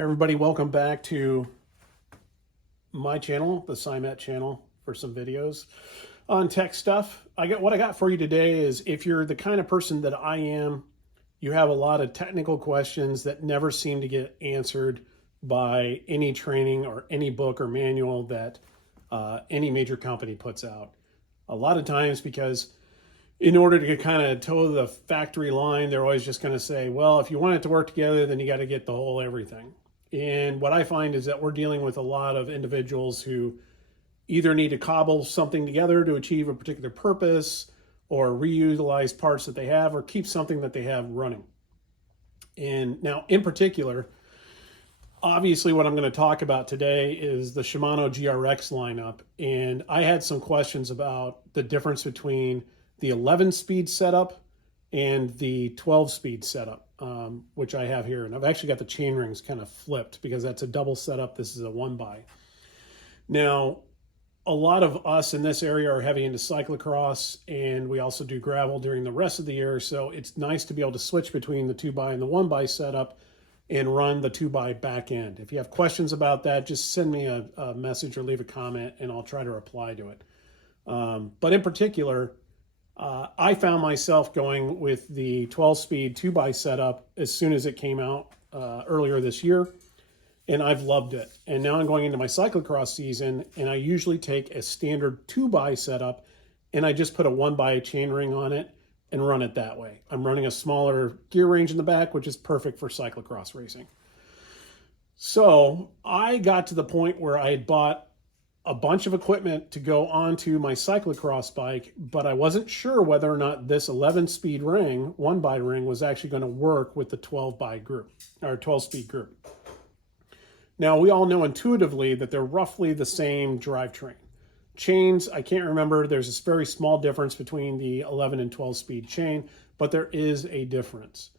Everybody, welcome back to my channel, the Cymet channel, for some videos on tech stuff. What I got for you today is, if you're the kind of person that I am, you have a lot of technical questions that never seem to get answered by any training or any book or manual that any major company puts out. A lot of times, because in order to kind of toe the factory line, they're always just going to say, well, if you want it to work together, then you got to get the whole everything. And what I find is that we're dealing with a lot of individuals who either need to cobble something together to achieve a particular purpose, or reutilize parts that they have, or keep something that they have running. And now, in particular, obviously what I'm going to talk about today is the Shimano GRX lineup. And I had some questions about the difference between the 11-speed setup and the 12-speed setup, which I have here. And I've actually got the chainrings kind of flipped because that's a double setup. This is a 1x. Now, a lot of us in this area are heavy into cyclocross, and we also do gravel during the rest of the year. So it's nice to be able to switch between the 2x and the 1x setup and run the 2x back end. If you have questions about that, just send me a message or leave a comment, and I'll try to reply to it. But in particular, I found myself going with the 12-speed 2x setup as soon as it came out earlier this year, and I've loved it. And now I'm going into my cyclocross season, and I usually take a standard 2x setup, and I just put a 1x chainring on it and run it that way. I'm running a smaller gear range in the back, which is perfect for cyclocross racing. So I got to the point where I had bought a bunch of equipment to go onto my cyclocross bike, but I wasn't sure whether or not this 11-speed ring, 1x ring, was actually going to work with the 12x group, or 12-speed group. Now, we all know intuitively that they're roughly the same drivetrain. Chains, I can't remember, there's this very small difference between the 11 and 12-speed chain, but there is a difference.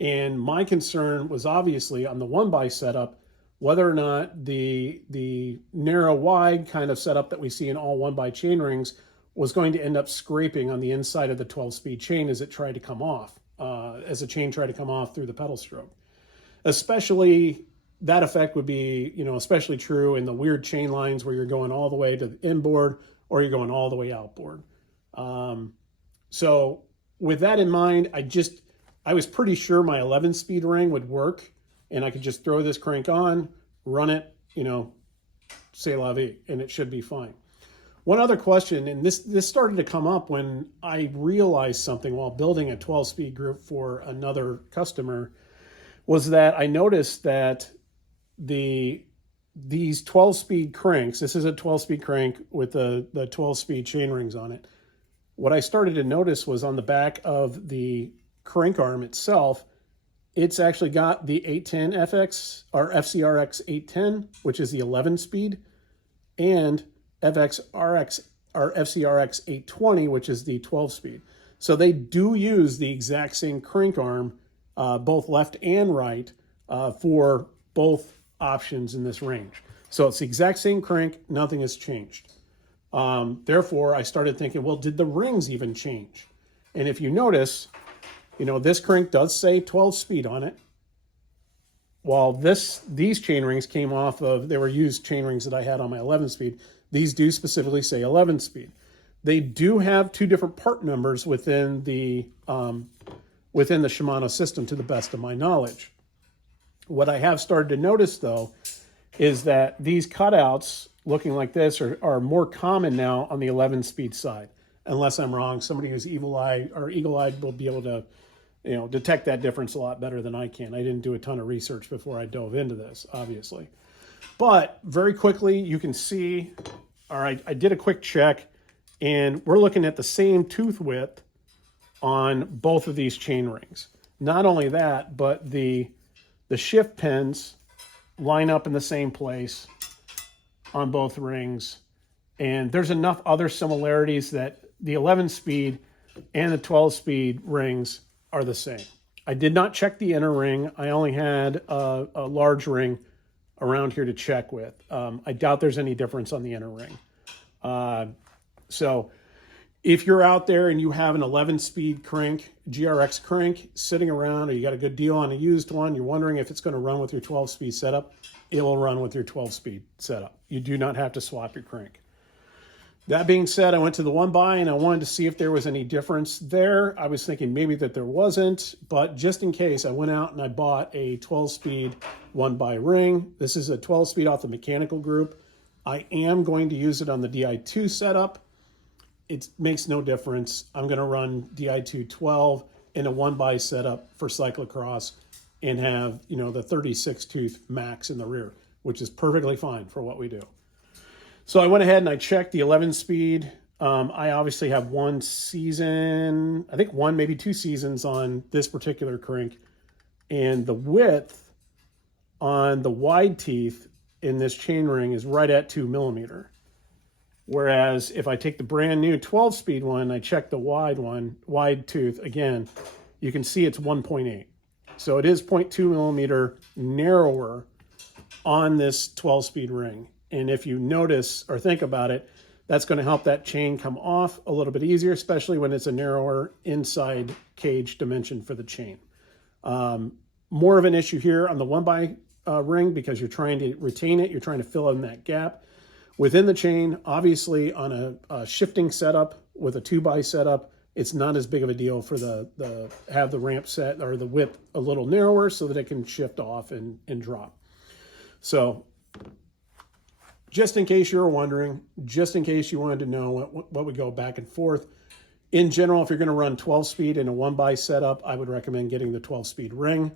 And my concern was obviously on the 1x setup, whether or not the narrow wide kind of setup that we see in all 1x chain rings was going to end up scraping on the inside of the 12-speed chain as it tried to come off, as the chain tried to come off through the pedal stroke. Especially, that effect would be, especially true in the weird chain lines where you're going all the way to the inboard or you're going all the way outboard. So with that in mind, I was pretty sure my 11-speed ring would work, and I could just throw this crank on, run it, c'est la vie, and it should be fine. One other question, and this started to come up when I realized something while building a 12-speed group for another customer, was that I noticed that these 12-speed cranks, this is a 12-speed crank with the 12-speed chain rings on it. What I started to notice was on the back of the crank arm itself, it's actually got the 810 FX or FC-RX810, which is the 11-speed, and FC-RX or FC-RX820, which is the 12-speed. So they do use the exact same crank arm, both left and right, for both options in this range. So it's the exact same crank, nothing has changed. Therefore, I started thinking, well, did the rings even change? And if you notice, this crank does say 12 speed on it. While these chain rings came off of, they were used chain rings that I had on my 11 speed. These do specifically say 11 speed. They do have two different part numbers within the Shimano system, to the best of my knowledge. What I have started to notice, though, is that these cutouts looking like this are more common now on the 11 speed side. Unless I'm wrong, somebody who's eagle-eyed will be able to detect that difference a lot better than I can. I didn't do a ton of research before I dove into this, obviously. But very quickly, you can see, all right, I did a quick check, and we're looking at the same tooth width on both of these chain rings. Not only that, but the shift pins line up in the same place on both rings. And there's enough other similarities that the 11-speed and the 12-speed rings are the same. I did not check the inner ring. I only had a large ring around here to check with. I doubt there's any difference on the inner ring. So If you're out there and you have an 11-speed crank, GRX crank, sitting around, or you got a good deal on a used one, you're wondering if it's going to run with your 12-speed setup, it will run with your 12-speed setup. You do not have to swap your crank. That being said, I went to the one buy and I wanted to see if there was any difference there. I was thinking maybe that there wasn't, but just in case, I went out and I bought a 12-speed one buy ring. This is a 12-speed off the Mechanical Group. I am going to use it on the DI2 setup. It makes no difference. I'm going to run DI2 12 in a one buy setup for cyclocross and have, you know, the 36 tooth max in the rear, which is perfectly fine for what we do. So I went ahead and I checked the 11-speed. I obviously have one season, I think one, maybe 2 seasons on this particular crank. And the width on the wide teeth in this chainring is right at 2 millimeter. Whereas if I take the brand new 12-speed one, I check the wide tooth, again, you can see it's 1.8. So it is 0.2 millimeter narrower on this 12-speed ring. And if you notice or think about it, that's going to help that chain come off a little bit easier, especially when it's a narrower inside cage dimension for the chain. More of an issue here on the one by ring because you're trying to retain it. You're trying to fill in that gap within the chain. Obviously on a shifting setup with a 2x setup, it's not as big of a deal for have the ramp set or the width a little narrower so that it can shift off and drop. So just in case you were wondering, just in case you wanted to know what would go back and forth, in general, if you're going to run 12-speed in a one by setup, I would recommend getting the 12-speed ring,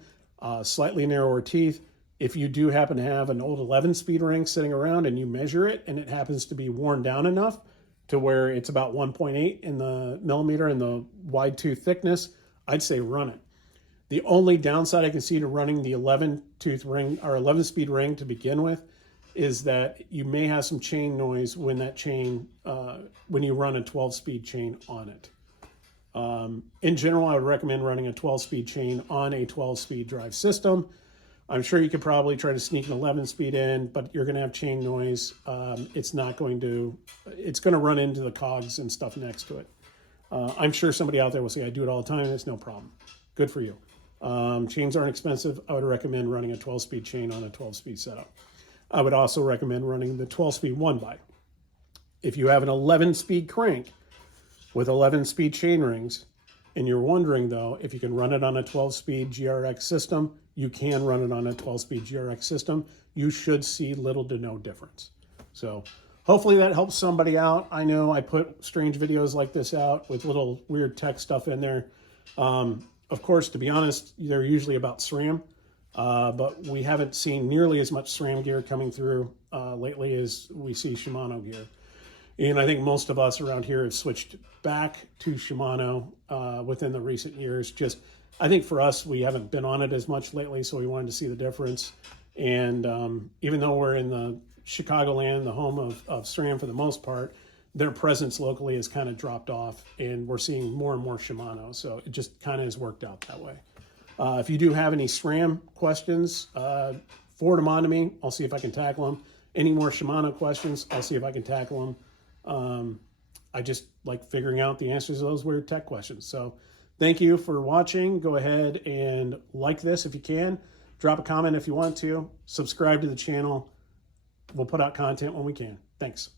slightly narrower teeth. If you do happen to have an old 11-speed ring sitting around and you measure it and it happens to be worn down enough to where it's about 1.8 in the millimeter in the wide tooth thickness, I'd say run it. The only downside I can see to running the 11-tooth ring or 11-speed ring to begin with is that you may have some chain noise when that chain, when you run a 12-speed chain on it. In general, I would recommend running a 12-speed chain on a 12-speed drive system. I'm sure you could probably try to sneak an 11-speed in, but you're going to have chain noise. It's going to run into the cogs and stuff next to it. I'm sure somebody out there will say, I do it all the time, and it's no problem. Good for you. Chains aren't expensive. I would recommend running a 12-speed chain on a 12-speed setup. I would also recommend running the 12-speed one by. If you have an 11-speed crank with 11-speed chain rings, and you're wondering, though, if you can run it on a 12-speed GRX system, you can run it on a 12-speed GRX system. You should see little to no difference. So hopefully that helps somebody out. I know I put strange videos like this out with little weird tech stuff in there. Of course, to be honest, they're usually about SRAM. But we haven't seen nearly as much SRAM gear coming through lately as we see Shimano gear. And I think most of us around here have switched back to Shimano within the recent years. Just, I think for us, we haven't been on it as much lately, so we wanted to see the difference. And even though we're in the Chicagoland, the home of SRAM for the most part, their presence locally has kind of dropped off, and we're seeing more and more Shimano. So it just kind of has worked out that way. If you do have any SRAM questions, forward them on to me. I'll see if I can tackle them. Any more Shimano questions, I'll see if I can tackle them. I just like figuring out the answers to those weird tech questions. So thank you for watching. Go ahead and like this if you can. Drop a comment if you want to. Subscribe to the channel. We'll put out content when we can. Thanks.